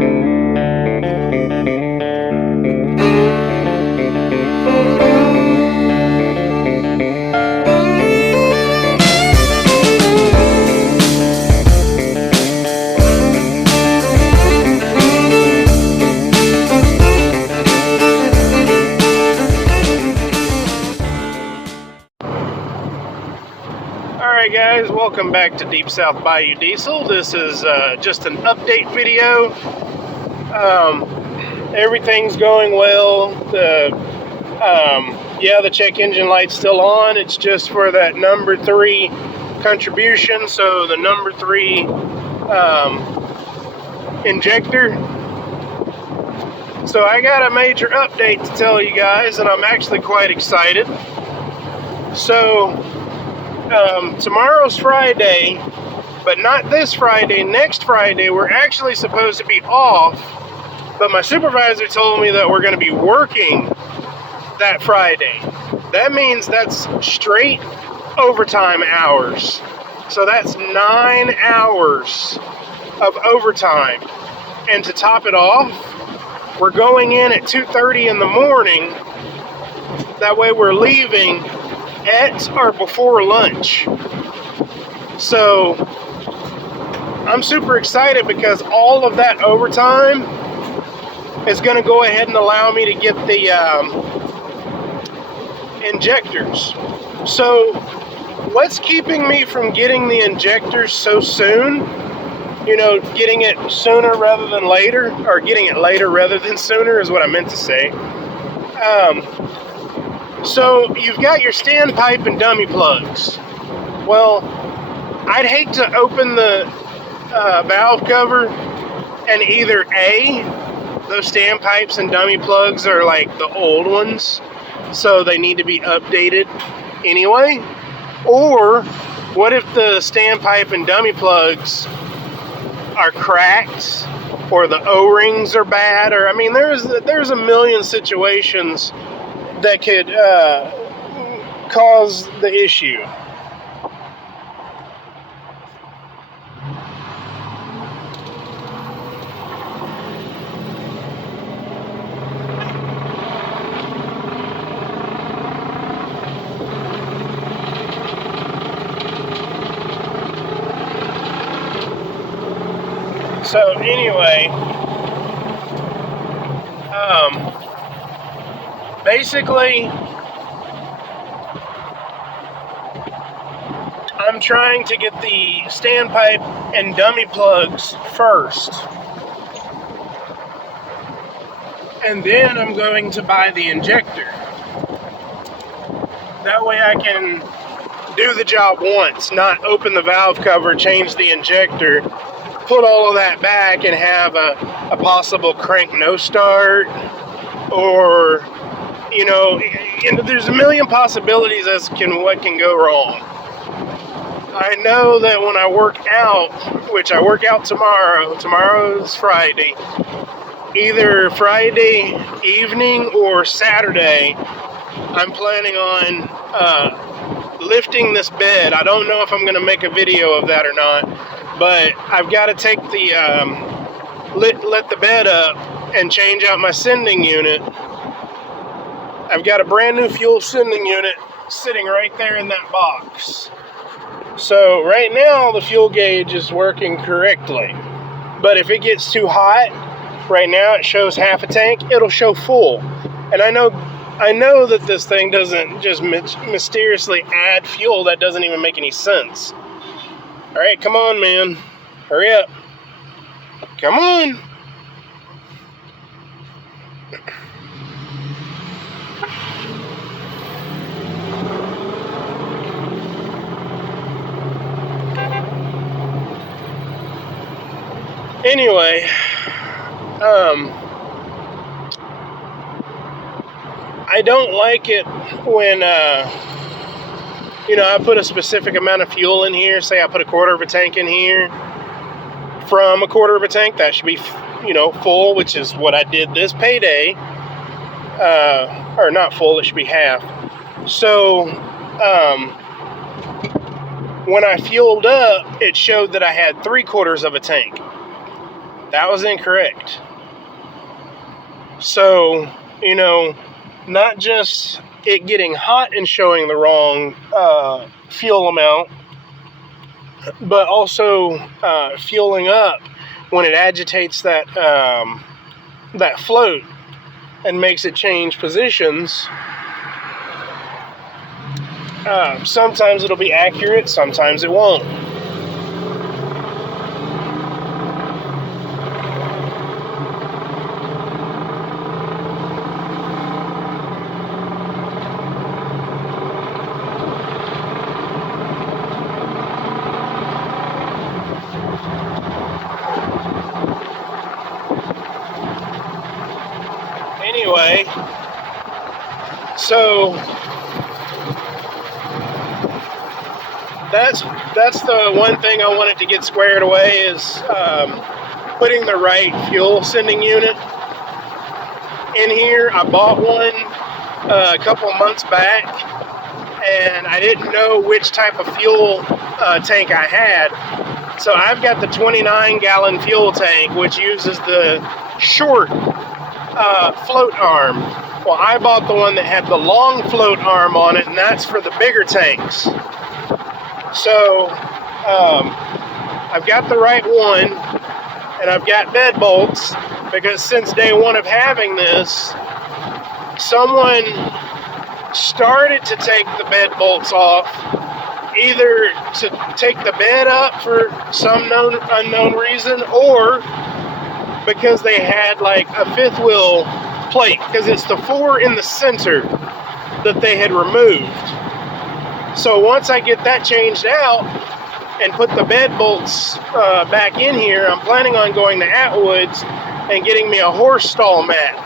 Alright guys, welcome back to Deep South Bayou Diesel. This is just an update video. Everything's going well. The check engine light's still on. It's just for that number 3 contribution, so the number 3 injector. So I got a major update to tell you guys, and I'm actually quite excited. So tomorrow's Friday, but not this Friday, next Friday. We're actually supposed to be off, but my supervisor told me that we're going to be working that Friday. That means that's straight overtime hours. So that's 9 hours of overtime. And to top it off, we're going in at 2:30 in the morning. That way we're leaving at or before lunch. So I'm super excited because all of that overtime is going to go ahead and allow me to get the injectors. So what's keeping me from getting the injectors so soon? You know, getting it sooner rather than later, or getting it later rather than sooner is what I meant to say. So you've got your standpipe and dummy plugs. Well, I'd hate to open the valve cover and either A, those standpipes and dummy plugs are like the old ones, so they need to be updated anyway, or what if the standpipe and dummy plugs are cracked, or the O-rings are bad, or I mean there's a million situations that could cause the issue. So anyway, basically, I'm trying to get the standpipe and dummy plugs first. And then I'm going to buy the injector. That way I can do the job once, not open the valve cover, change the injector, put all of that back and have a possible crank no start, or there's a million possibilities as to what can go wrong. I know that when I work out, which I work out tomorrow is Friday, either Friday evening or Saturday, I'm planning on lifting this bed. I don't know if I'm going to make a video of that or not, but I've got to take the let the bed up and change out my sending unit. I've got a brand new fuel sending unit sitting right there in that box. So right now the fuel gauge is working correctly, but if it gets too hot, right now it shows half a tank, it'll show full. And I know that this thing doesn't just mysteriously add fuel. That doesn't even make any sense. All right, come on, man. Hurry up. Come on. Anyway, I don't like it when, I put a specific amount of fuel in here. Say I put a quarter of a tank in here. From a quarter of a tank, that should be, full, which is what I did this payday. Or not full, it should be half. So, when I fueled up, it showed that I had 3/4 of a tank. That was incorrect. So, not just it getting hot and showing the wrong fuel amount, but also fueling up when it agitates that float and makes it change positions. Sometimes it'll be accurate, sometimes it won't. Anyway, so that's the one thing I wanted to get squared away is putting the right fuel sending unit in here. I bought one a couple months back, and I didn't know which type of fuel tank I had. So I've got the 29-gallon fuel tank, which uses the short float arm. Well, I bought the one that had the long float arm on it, and that's for the bigger tanks. So I've got the right one, and I've got bed bolts, because since day one of having this, someone started to take the bed bolts off, either to take the bed up for some unknown reason, or because they had like a fifth wheel plate, because it's the 4 in the center that they had removed. So once I get that changed out and put the bed bolts back in here, I'm planning on going to Atwood's and getting me a horse stall mat.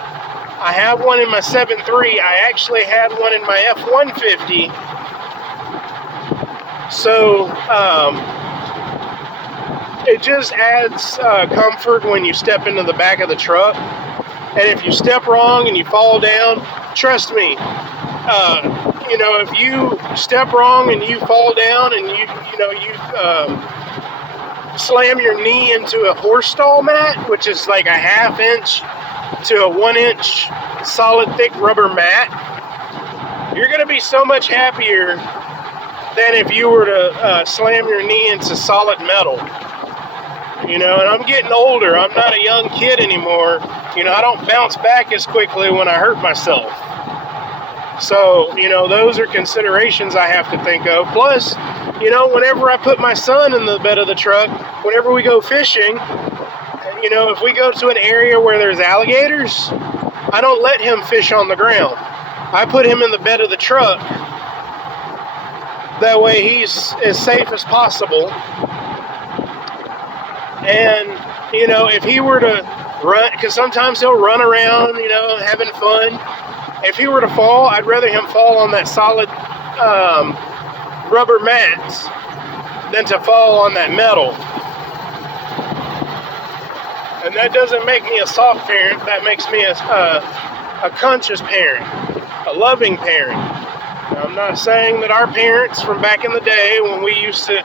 I have one in my 7.3. I actually had one in my F-150. So it just adds comfort when you step into the back of the truck. And if you step wrong and you fall down, trust me, if you step wrong and you fall down and you slam your knee into a horse stall mat, which is like a 1/2 inch to a 1 inch solid thick rubber mat, you're going to be so much happier than if you were to slam your knee into solid metal. And I'm getting older. I'm not a young kid anymore. I don't bounce back as quickly when I hurt myself. So, those are considerations I have to think of. Plus, whenever I put my son in the bed of the truck, whenever we go fishing, if we go to an area where there's alligators, I don't let him fish on the ground. I put him in the bed of the truck. That way he's as safe as possible. And, if he were to run, because sometimes he'll run around, having fun. If he were to fall, I'd rather him fall on that solid rubber mats than to fall on that metal. And that doesn't make me a soft parent. That makes me a conscious parent, a loving parent. Now, I'm not saying that our parents from back in the day when we used to,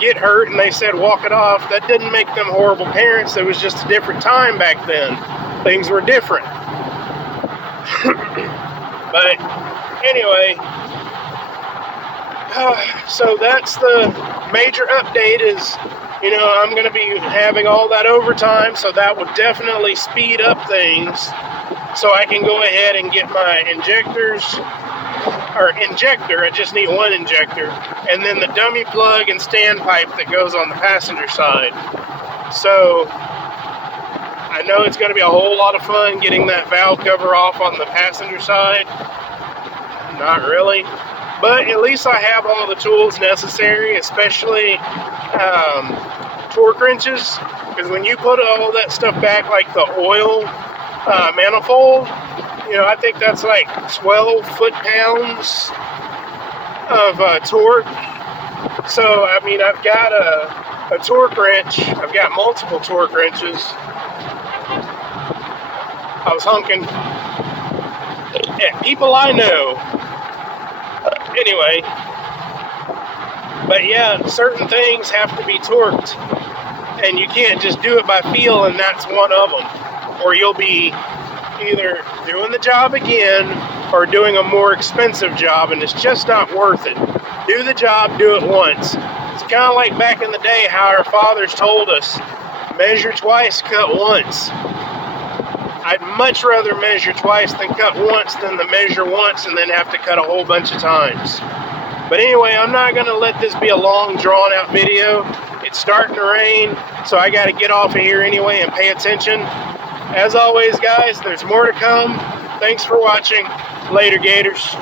get hurt and they said walk it off, that didn't make them horrible parents. It was just a different time back then. Things were different. But anyway, so that's the major update is, I'm going to be having all that overtime, so that would definitely speed up things so I can go ahead and get my injector. I just need one injector, and then the dummy plug and standpipe that goes on the passenger side. So I know it's going to be a whole lot of fun getting that valve cover off on the passenger side. Not really, but at least I have all the tools necessary, especially torque wrenches, because when you put all that stuff back, like the oil manifold, I think that's like 12 foot-pounds of torque. So, I've got a torque wrench. I've got multiple torque wrenches. I was honking at people I know. Anyway, but yeah, certain things have to be torqued. and you can't just do it by feel, and that's one of them. Or you'll be either doing the job again or doing a more expensive job, and it's just not worth it. Do the job, do it once. It's kind of like back in the day how our fathers told us, measure twice, cut once. I'd much rather measure twice than cut once than to measure once and then have to cut a whole bunch of times. But anyway, I'm not going to let this be a long, drawn-out video. It's starting to rain, so I got to get off of here anyway and pay attention. As always, guys, there's more to come. Thanks for watching. Later, Gators.